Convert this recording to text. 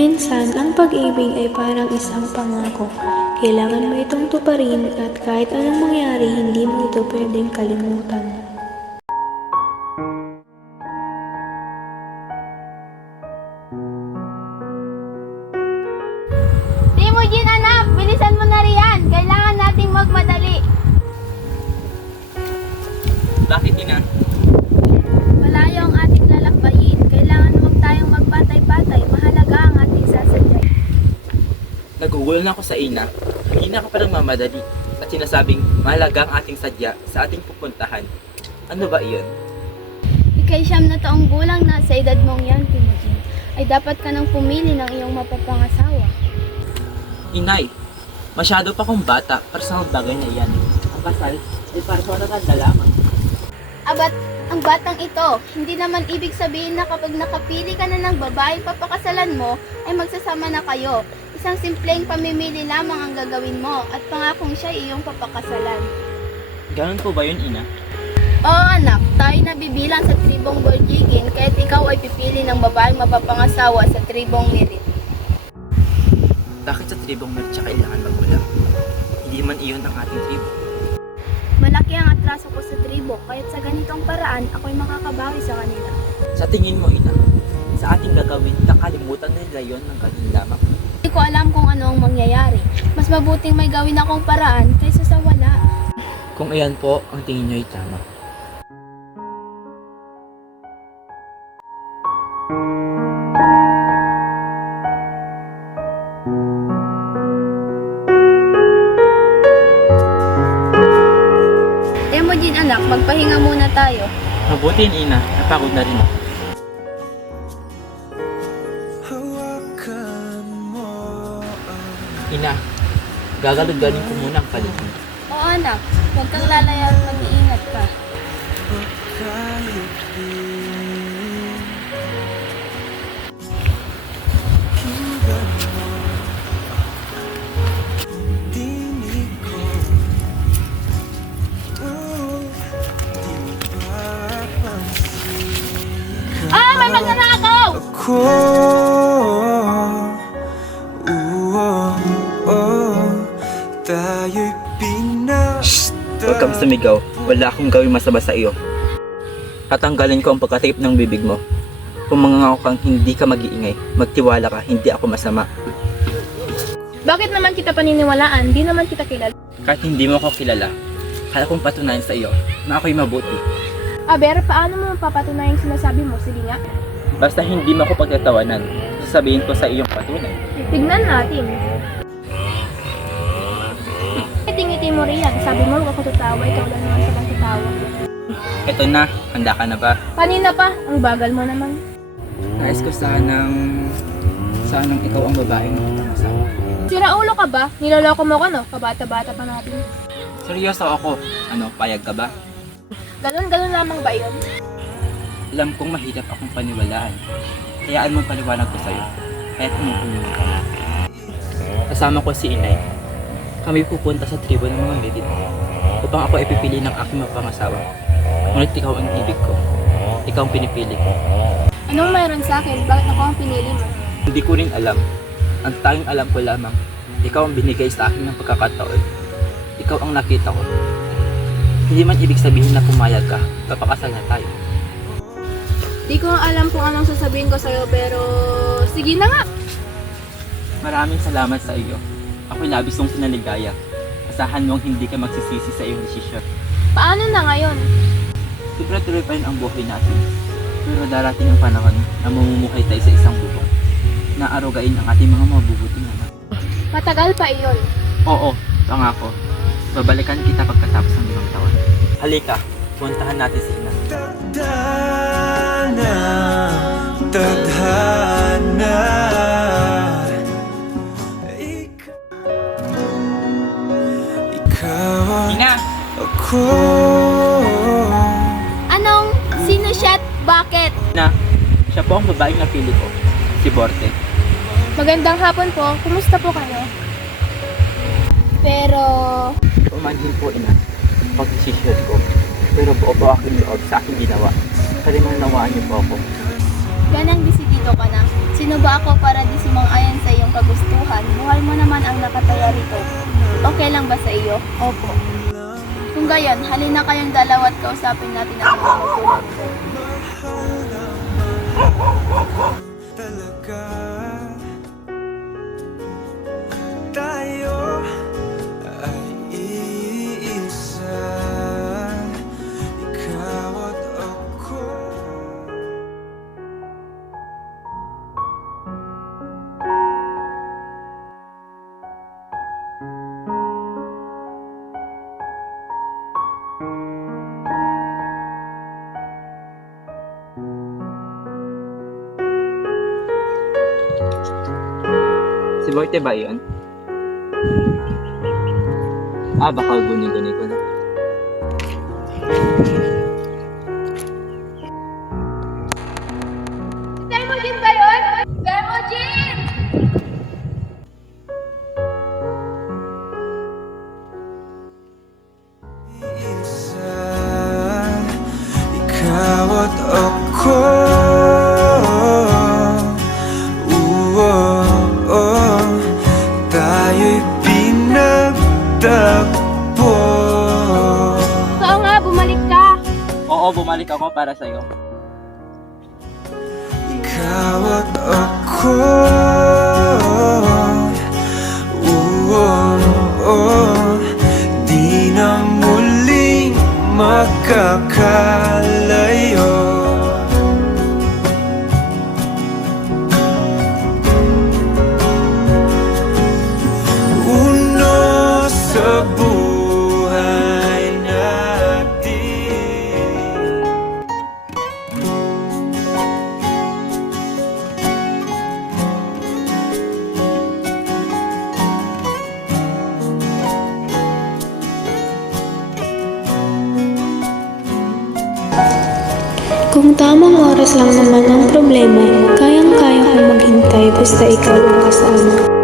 minsan, ang pag-ibig ay parang isang pangako. Kailangan mo itong tuparin at kahit anong mangyari, hindi mo ito pwedeng kalimutan. Timujin anak, bilisan mo na riyan. Kailangan nating magmadali. Bakit ina? Malayo ang Nagugulo na ako sa ina. Hindi na ka parang mamadali at sinasabing mahalaga ang ating sadya sa ating pupuntahan. Ano ba iyon? Ikay siyam na taong gulang na sa edad mong yan, Timujin, ay dapat ka nang pumili ng iyong mapapangasawa. Inay, masyado pa kong bata para sa bagay na iyan. Ang kasal ay para sa matanda lamang. Abat, ang batang ito, hindi naman ibig sabihin na kapag nakapili ka na ng babae papakasalan mo, ay magsasama na kayo. Isang simpleng pamimili lamang ang gagawin mo at pangakong siya iyong papakasalan. Ganun po ba yun, ina? Oo anak, tayo nabibilang sa tribong Borjigin kaya't ikaw ay pipili ng babaeng mapapangasawa sa tribong Mirit. Bakit sa tribong Mercha kailangan magulang? Hindi man iyon ang ating tribo. Malaki ang atraso ko sa tribo kaya't sa ganitong paraan ako'y makakabawi sa kanila. Sa tingin mo, ina, sa ating gagawin, kakalimutan nila yon ng ganun lamang. Hindi ko alam kung ano ang mangyayari. Mas mabuting may gawin akong paraan kaysa sa wala. Kung iyan po, ang tingin nyo ay tama. Emojin anak, magpahinga muna tayo. Mabuti ina. Napagod na rin ako. Ina, gagalod-galing ko muna ang paligid. Oo anak, huwag kang lalaya at mag-iingat ka. Ah, may magnanakaw! Ako sumigaw. Wala akong gawing masama sa iyo. Tatanggalin ko ang pagkatip ng bibig mo. Kung mangangako kang hindi ka mag-iingay, magtiwala ka, hindi ako masama. Bakit naman kita paniniwalaan? Di naman kita kilala. Kahit hindi mo ako kilala, kaya kong patunayan sa iyo na ako'y mabuti. Aber, paano mo mapapatunayan sinasabi mo? Sige nga. Basta hindi mo ako pagtatawanan, sasabihin ko sa iyong patunay. Tignan natin. Ngiti-ngiti mo riyan. Sabi mo, huwag ako tatawa. Ikaw lang naman sa tatawa. Eto na, handa ka na ba? Kanina pa, ang bagal mo naman. Nais ko sanang... Sanang ikaw ang babaeng asawa. Sira ulo ka ba? Niloloko mo ko, no? Kabata-bata pa natin. Seryoso ako. Ano, payag ka ba? Ganon-ganon lamang ba yun? Alam kong mahirap akong paniwalaan. Hayaan mo paliwanag ko sa'yo. Kahit umuulo ka. Kasama ko si Inay. Kami pupunta sa tribo ng mga Merit upang ako ipipili ng aking mapangasawa. Ngunit ikaw ang ibig ko. Ikaw ang pinipili ko. Anong mayroon sa akin? Bakit ako ang pinili mo? Hindi ko rin alam. Ang tanging alam ko lamang, ikaw ang binigay sa akin ng pagkakataon. Ikaw ang nakita ko. Hindi man ibig sabihin na pumayag ka, papakasal na tayo. Di ko alam kung anong sasabihin ko sa'yo, pero... Sige na nga! Maraming salamat sa iyo. Ako'y labis mong pinaligaya. Asahan mong hindi ka magsisisi sa iyong desisyon. Paano na ngayon? Tuloy-tuloy pa rin ang buhay natin. Pero darating ang panahon na mamumuhay tayo sa isang bubong. Na arugain ang ating mga mabubuting anak. Matagal pa iyon. Oo, pangako. Babalikan kita pagkatapos ng limang taon. Halika, puntahan natin si Ina. Tadhana Tadhana Ina! ako Anong? Sino siya at bakit? Ina, siya po ang babaeng napili ko. Si Borte. Magandang hapon po. Kumusta po kayo? Pero... Umanhin po, Ina. Pag-desisyon ko. Pero buo po aking loob sa aking ginawa. Kalimang nawaan niyo po ako. Yan ang desidido nandito ka na. Sino ba ako para di sumang-ayon sa iyong kagustuhan? Buhay mo naman ang nakataya rito. Okay lang ba sa iyo? Opo. Kung gayon, halina kayong dalawa at kausapin natin ang mga magulang Si Borte ba yun? Ah, baka guni-guni ko na. Pinagtagpo Oo nga, bumalik ka! Oo, bumalik ako para sa'yo. Ikaw at ako Uwo, oh, Di na muling magkakalayo Kung tamang oras lang naman ang problema, kayang-kaya kong maghintay basta ikaw ang kasama.